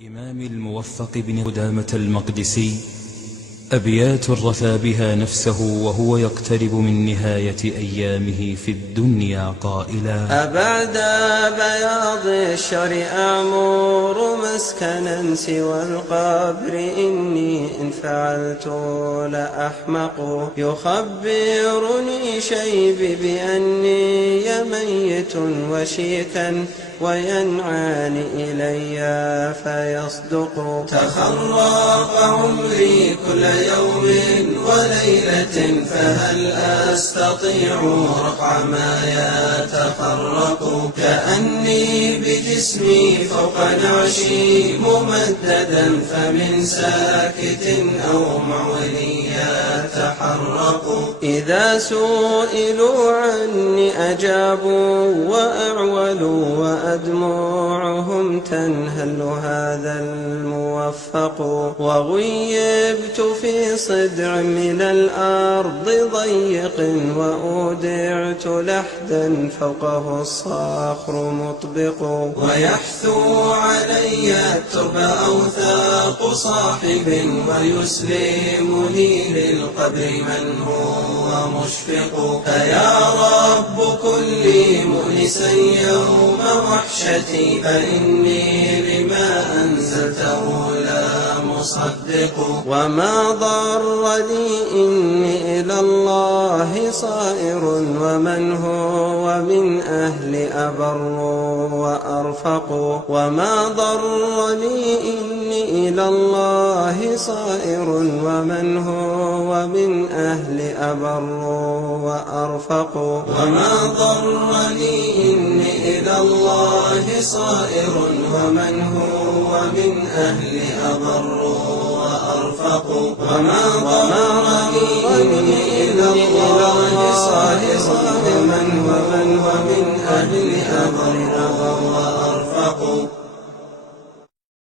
الإمام الموفق بن قدامة المقدسي أبيات رثى بها نفسه وهو يقترب من نهاية أيامه في الدنيا قائلا: أبعد بياض الشر أعمر مسكنا سوى القبر، إني إن فعلت لأحمق. يخبرني شيبي بأني ميت وشيكا، وينعاني إلي فيصدق. تخرق عمري كل يوم وليلة، فهل أستطيع رفع ما يتخرق؟ كأني بجسمي فوق نعشي ممددا، فمن ساكت أو معول يتحرق. إذا سئلوا عني أجابوا وأعولوا، وأدموعهم تنهل هذا الموفق. وغيبت في صدع من الأرض ضيق، وأودعت لحدا فوقه الصخر مطبق. ويحثو علي الترب أوثاق صاحب، ويسلمني للقبر من هو مشفق. فيا رب كل مؤنسا يوم وحشتي، فإني لما أنزلته لا مصدق. وما ضرني إني إلى الله صائر، ومن هو من أهل أبر وأرفق. وما ضرني إني إلى الله صائر، ومن هو من أهل أبر وأرفق. وما ضرني إني إلى الله صائر، ومن هو من أهل أبر وأرفق. وما ضرني إني إلى الله صائر، ومن هو من أهل أبر وأرفق.